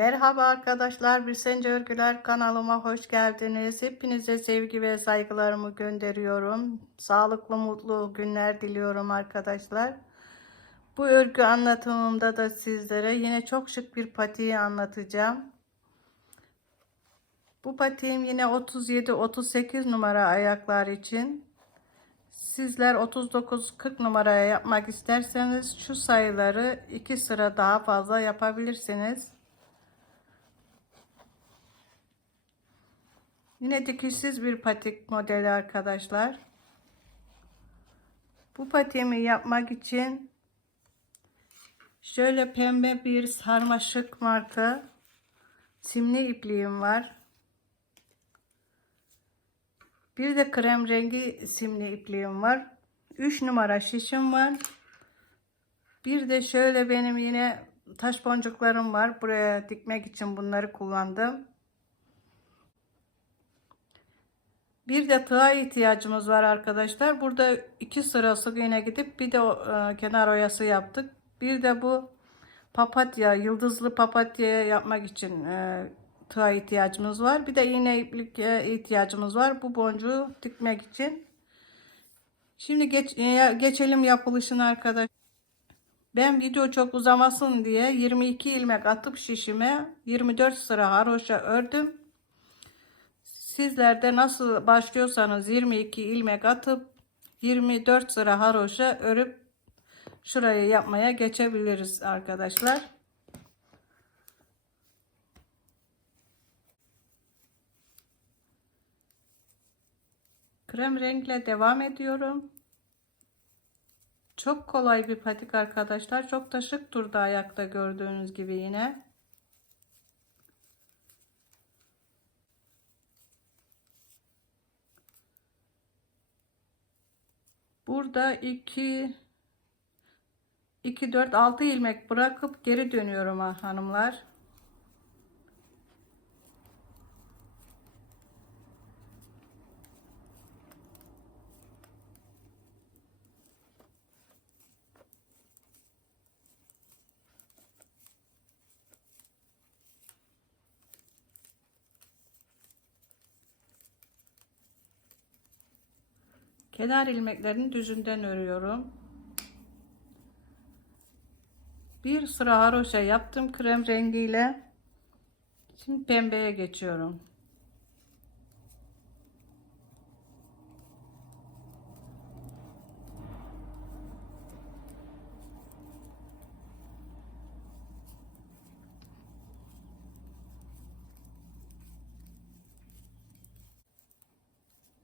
Merhaba arkadaşlar, Bir Sence Örgüler kanalıma hoş geldiniz. Hepinize sevgi ve saygılarımı gönderiyorum. Sağlıklı, mutlu günler diliyorum arkadaşlar. Bu örgü anlatımımda da sizlere yine çok şık bir patiği anlatacağım. Bu patiğim yine 37-38 numara ayaklar için. Sizler 39-40 numaraya yapmak isterseniz şu sayıları iki sıra daha fazla yapabilirsiniz. Yine dikişsiz bir patik modeli arkadaşlar. Bu patiğimi yapmak için şöyle pembe bir sarmaşık marka simli ipliğim var. Bir de krem rengi simli ipliğim var. 3 numara şişim var. Bir de şöyle benim yine taş boncuklarım var. Buraya dikmek için bunları kullandım. Bir de tığa ihtiyacımız var arkadaşlar. Burada iki sıra sık iğne gidip bir de e, kenar oyası yaptık. Bir de bu papatya, yıldızlı papatya yapmak için e, tığa ihtiyacımız var. Bir de iğne iplik ihtiyacımız var. Bu boncuğu dikmek için. Şimdi geç, e, geçelim yapılışına arkadaşlar. Ben video çok uzamasın diye 22 ilmek atıp şişime 24 sıra haroşa ördüm. Sizler de nasıl başlıyorsanız 22 ilmek atıp 24 sıra haroşa örüp şurayı yapmaya geçebiliriz arkadaşlar. Krem renkle devam ediyorum. Çok kolay bir patik arkadaşlar. Çok da şık durdu ayakta gördüğünüz gibi yine. Burada 2 2 4 6 ilmek bırakıp geri dönüyorum hanımlar. Kenar ilmeklerini düzünden örüyorum. Bir sıra haroşa yaptım krem rengiyle. Şimdi pembeye geçiyorum.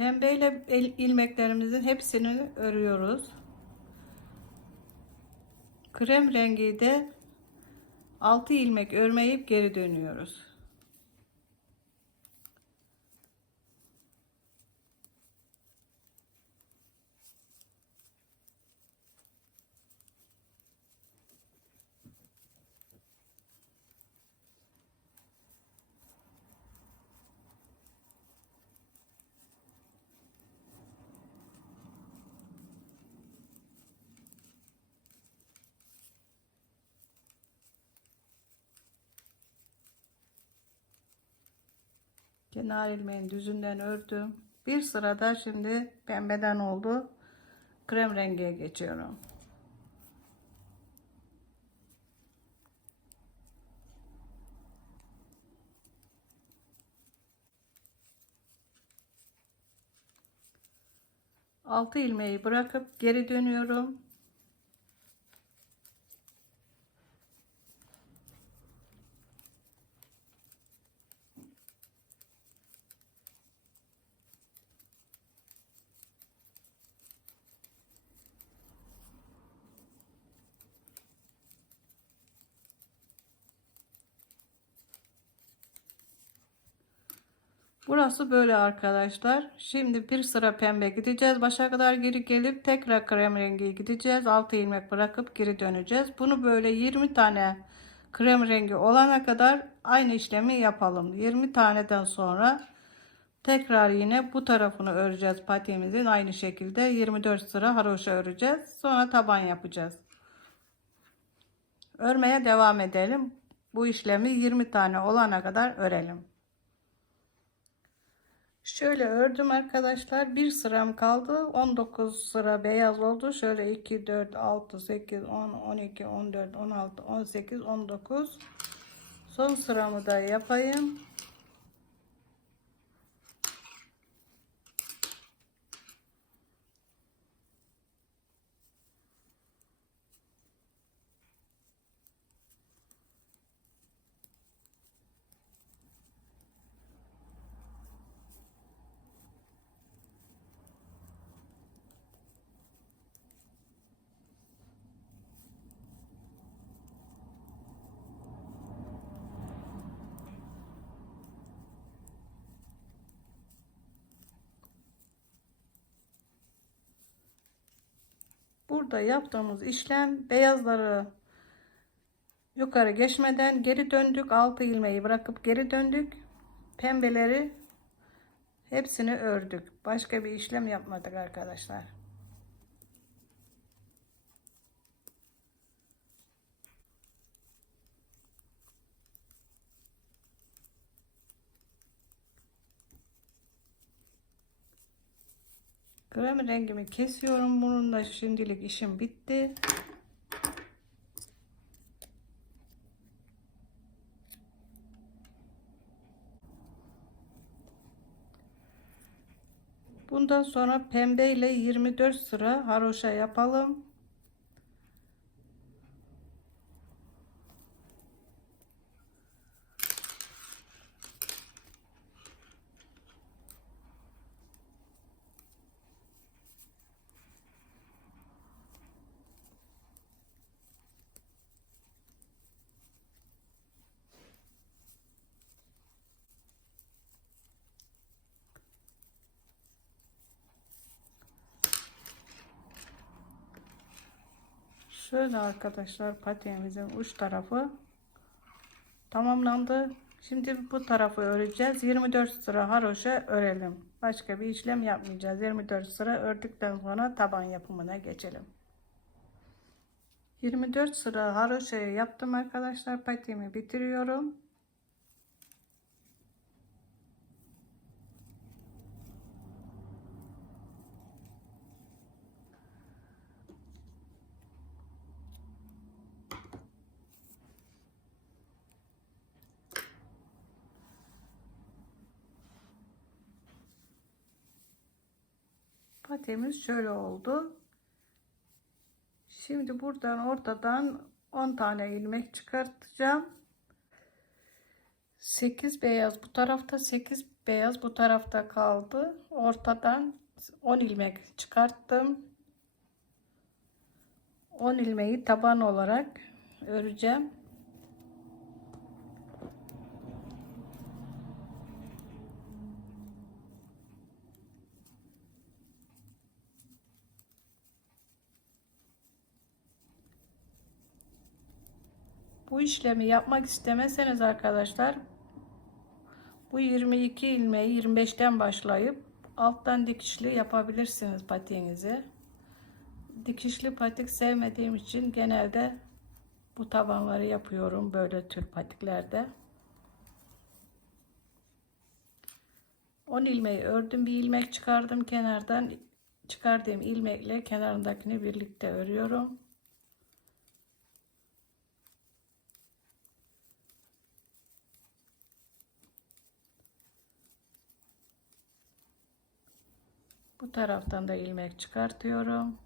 Pembe ile ilmeklerimizin hepsini örüyoruz. Krem rengi de 6 ilmek örmeyip geri dönüyoruz. Kenar ilmeğin düzünden ördüm. Bir sırada şimdi pembeden oldu. Krem rengiye geçiyorum. Altı ilmeği bırakıp geri dönüyorum. Burası böyle arkadaşlar. Şimdi bir sıra pembe gideceğiz. Başa kadar geri gelip tekrar krem rengi gideceğiz. 6 ilmek bırakıp geri döneceğiz. Bunu böyle 20 tane krem rengi olana kadar aynı işlemi yapalım. 20 taneden sonra tekrar yine bu tarafını öreceğiz patiğimizin aynı şekilde 24 sıra haroşa öreceğiz. Sonra taban yapacağız. Örmeye devam edelim. Bu işlemi 20 tane olana kadar örelim. Şöyle ördüm arkadaşlar. Bir sıram kaldı. 19 sıra beyaz oldu. Şöyle 2, 4, 6, 8, 10, 12, 14, 16, 18, 19. Son sıramı da yapayım. Burada yaptığımız işlem beyazları yukarı geçmeden geri döndük. Altı ilmeği bırakıp geri döndük. Pembeleri hepsini ördük. Başka bir işlem yapmadık arkadaşlar. Krem rengimi kesiyorum. Bunun da şimdilik işim bitti. Bundan sonra pembe ile 24 sıra haroşa yapalım. Şöyle arkadaşlar patiğimizin uç tarafı tamamlandı. Şimdi bu tarafı öreceğiz. 24 sıra haroşa örelim. Başka bir işlem yapmayacağız. 24 sıra ördükten sonra taban yapımına geçelim. 24 sıra haroşayı yaptım arkadaşlar. Patiğimi bitiriyorum. Patemiz şöyle oldu. Şimdi buradan ortadan 10 tane ilmek çıkartacağım. 8 beyaz bu tarafta 8 beyaz bu tarafta kaldı. Ortadan 10 ilmek çıkarttım. 10 ilmeği taban olarak öreceğim. Bu işlemi yapmak istemeseniz arkadaşlar bu 22 ilmeği 25'ten başlayıp alttan dikişli yapabilirsiniz patiğinizi. Dikişli patik sevmediğim için genelde bu tabanları yapıyorum böyle tür patiklerde. 10 ilmeği ördüm bir ilmek çıkardım kenardan çıkardığım ilmekle kenarındakini birlikte örüyorum. Bu taraftan da ilmek çıkartıyorum.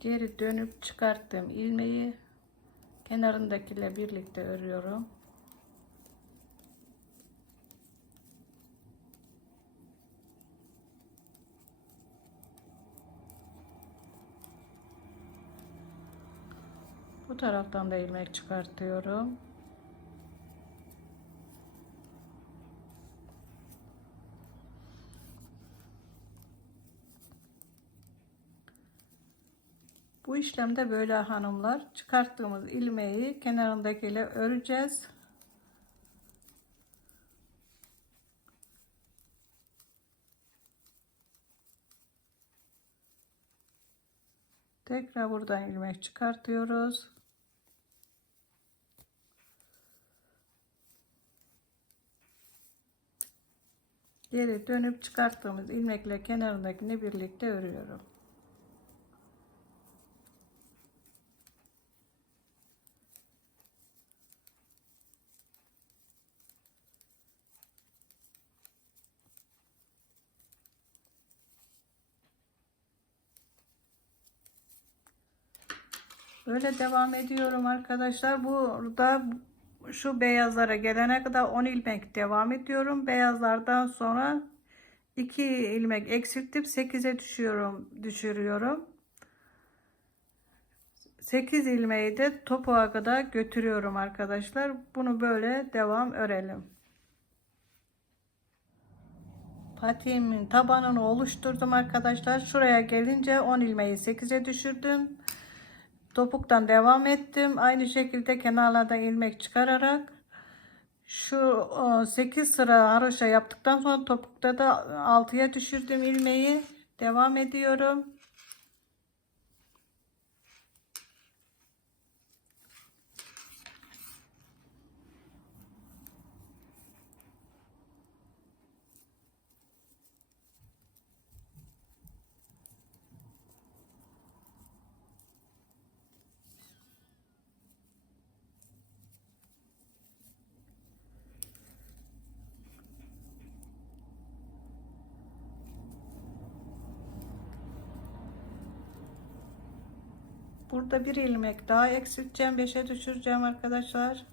Geri dönüp çıkarttığım ilmeği kenarındakiyle birlikte örüyorum. Bu taraftan da ilmek çıkartıyorum. İşlemde böyle hanımlar çıkarttığımız ilmeği kenarındakiyle öreceğiz. Tekrar buradan ilmek çıkartıyoruz. Geri dönüp çıkarttığımız ilmekle kenarındakini birlikte örüyorum. Böyle devam ediyorum arkadaşlar. Burada şu beyazlara gelene kadar 10 ilmek devam ediyorum. Beyazlardan sonra 2 ilmek eksiltip 8'e düşüyorum, düşürüyorum. 8 ilmeği de topuğa kadar götürüyorum arkadaşlar. Bunu böyle devam örelim. Patiğimin tabanını oluşturdum arkadaşlar. Şuraya gelince 10 ilmeği 8'e düşürdüm. Topuktan devam ettim. Aynı şekilde kenarlardan ilmek çıkararak şu 8 sıra haroşa yaptıktan sonra topukta da 6'ya düşürdüm ilmeği. Devam ediyorum. Burada bir ilmek daha eksilteceğim. 5'e düşüreceğim arkadaşlar.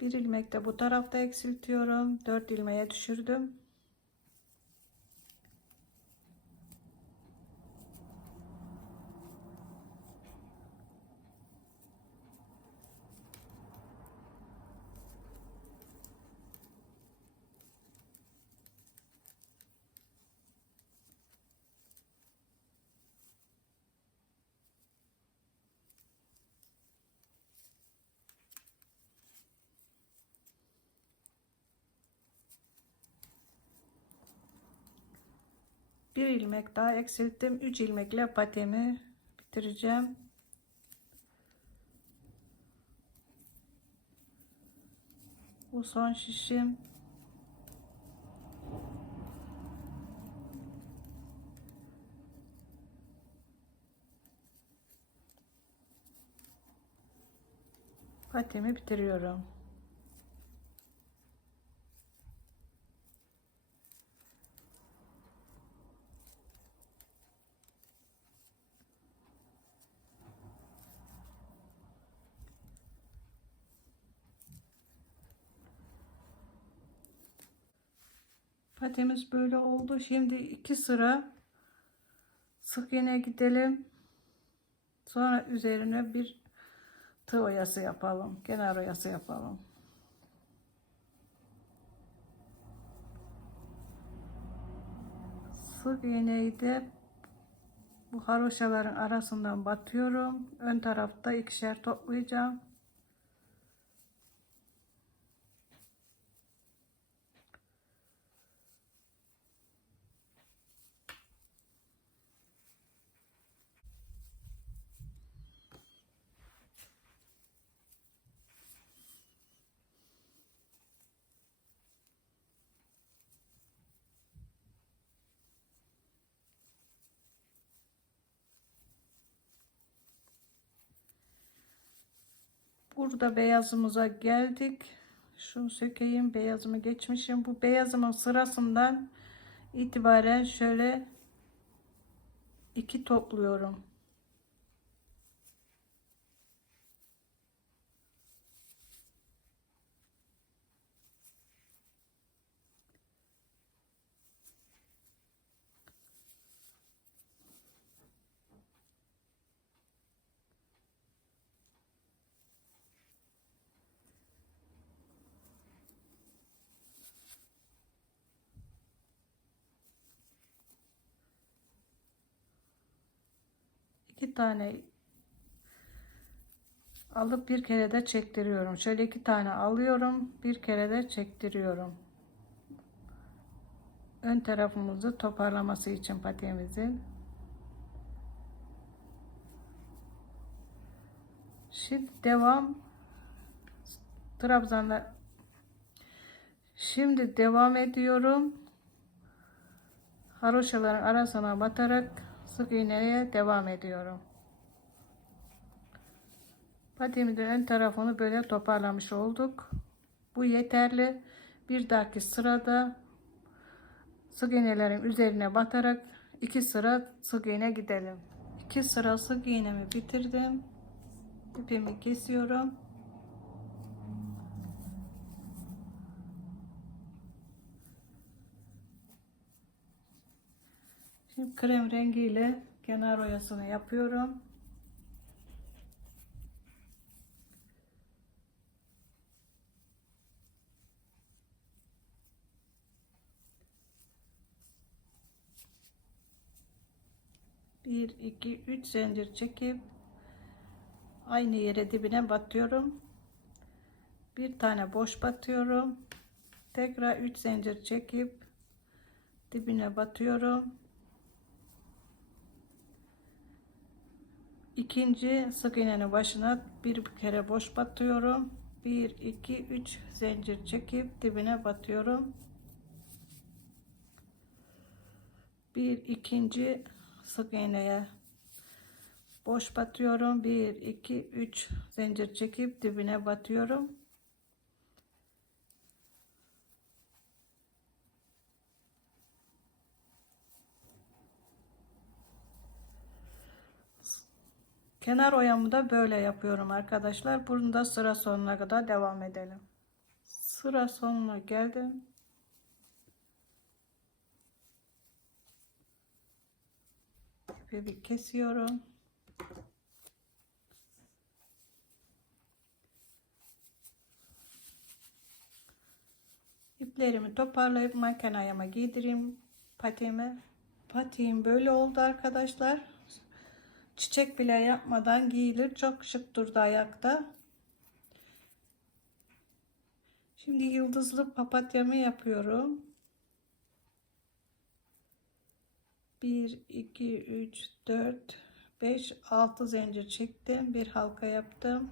Bir ilmek de bu tarafta eksiltiyorum. 4 ilmeğe düşürdüm. Bir ilmek daha eksilttim. 3 ilmekle patemi bitireceğim. Bu son şişim. Patemi bitiriyorum. Patemiz böyle oldu. Şimdi iki sıra sık iğne gidelim. Sonra üzerine bir tığ oyası yapalım. Kenar oyası yapalım. Sık iğneyi de bu haroşaların arasından batıyorum. Ön tarafta ikişer toplayacağım. Burada beyazımıza geldik. Şunu sökeyim. Beyazımı geçmişim. Bu beyazımın sırasından itibaren şöyle iki topluyorum. İki tane alıp bir kere de çektiriyorum. Şöyle iki tane alıyorum. Bir kere de çektiriyorum. Ön tarafımızı toparlaması için patiğimizin. Şimdi devam trabzanla şimdi devam ediyorum haroşaların arasına batarak sık iğneye devam ediyorum. Patiğimin de ön tarafını böyle toparlamış olduk. Bu yeterli. Bir dahaki sırada sık iğnelerin üzerine batarak iki sıra sık iğne gidelim. İki sıra sık iğnemi bitirdim. İpimi kesiyorum Krem rengiyle kenar oyasını yapıyorum. Bir, iki, üç zincir çekip aynı yere dibine batıyorum. Bir tane boş batıyorum. Tekrar üç zincir çekip dibine batıyorum. İkinci sık iğnenin başına bir kere boş batıyorum. 1 2 3 zincir çekip dibine batıyorum. Bir ikinci sık iğneye boş batıyorum. 1 2 3 zincir çekip dibine batıyorum Kenar oyamı da böyle yapıyorum arkadaşlar. Bunu da sıra sonuna kadar devam edelim. Sıra sonuna geldim. İpi kesiyorum. İplerimi toparlayıp makine ayağıma giydireyim patiğime. Patiğim böyle oldu arkadaşlar. Çiçek bile yapmadan giyilir. Çok şık durdu ayakta. Şimdi yıldızlı papatyamı yapıyorum. 1 2 3 4 5 6 zincir çektim. Bir halka yaptım.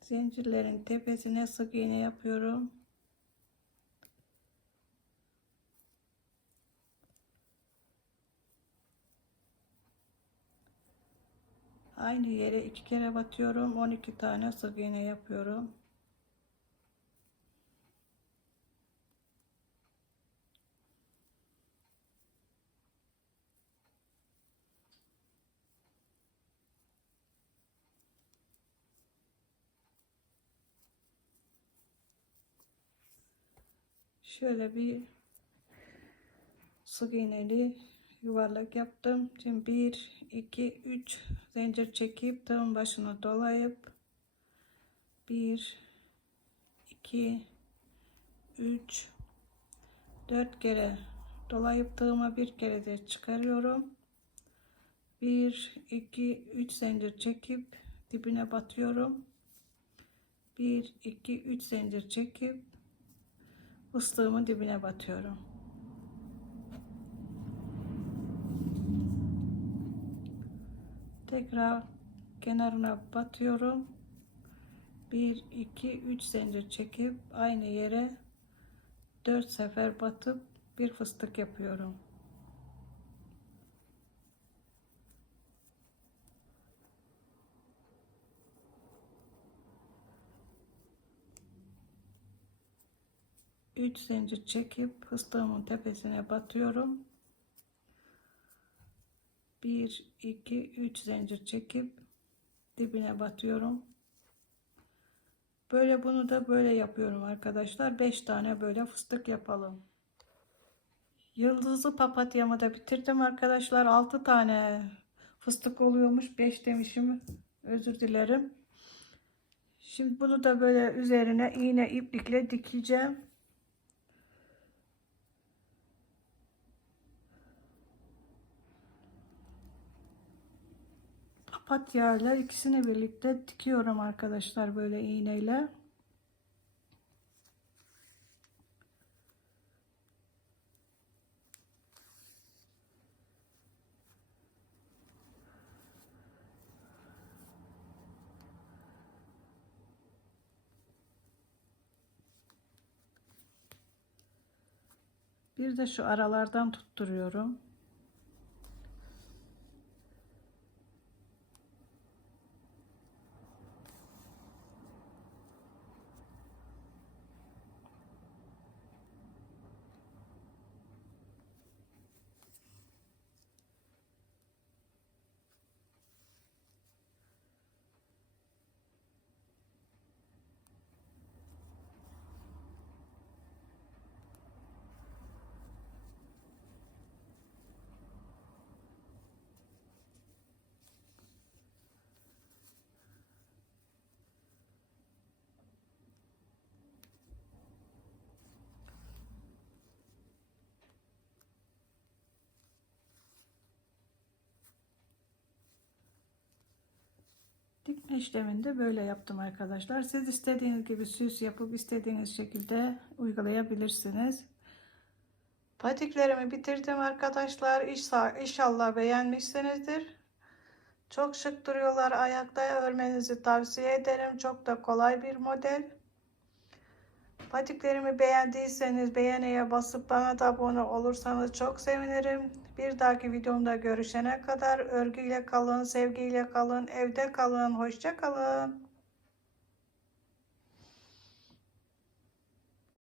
Zincirlerin tepesine sık iğne yapıyorum. Aynı yere iki kere batıyorum. 12 tane sık iğne yapıyorum. Şöyle bir sık iğneli yuvarlak yaptım. Şimdi 1 2 3 zincir çekip tığın başına dolayıp 1 2 3 4 kere dolayıp tığıma bir kere de çıkarıyorum. 1 2 3 zincir çekip dibine batıyorum. 1 2 3 zincir çekip fıstığımın dibine batıyorum. Tekrar kenarına batıyorum. 1 2 3 zincir çekip aynı yere 4 sefer batıp bir fıstık yapıyorum. Üç zincir çekip fıstığımın tepesine batıyorum 1 2 3 zincir çekip dibine batıyorum. Böyle bunu da böyle yapıyorum arkadaşlar. 5 tane böyle fıstık yapalım. Yıldızlı papatyamı da bitirdim arkadaşlar. 6 tane fıstık oluyormuş. 5 demişim. Özür dilerim. Şimdi bunu da böyle üzerine iğne iplikle dikeceğim papatya ile ikisini birlikte dikiyorum arkadaşlar böyle iğneyle. Bir de şu aralardan tutturuyorum. Dikme işleminde böyle yaptım arkadaşlar. Siz istediğiniz gibi süs yapıp istediğiniz şekilde uygulayabilirsiniz. Patiklerimi bitirdim arkadaşlar. İnşa- İnşallah beğenmişsinizdir. Çok şık duruyorlar. Ayakta örmenizi tavsiye ederim. Çok da kolay bir model. Patiklerimi beğendiyseniz beğeniye basıp bana da abone olursanız çok sevinirim. Bir dahaki videomda görüşene kadar örgüyle kalın, sevgiyle kalın, evde kalın, hoşça kalın.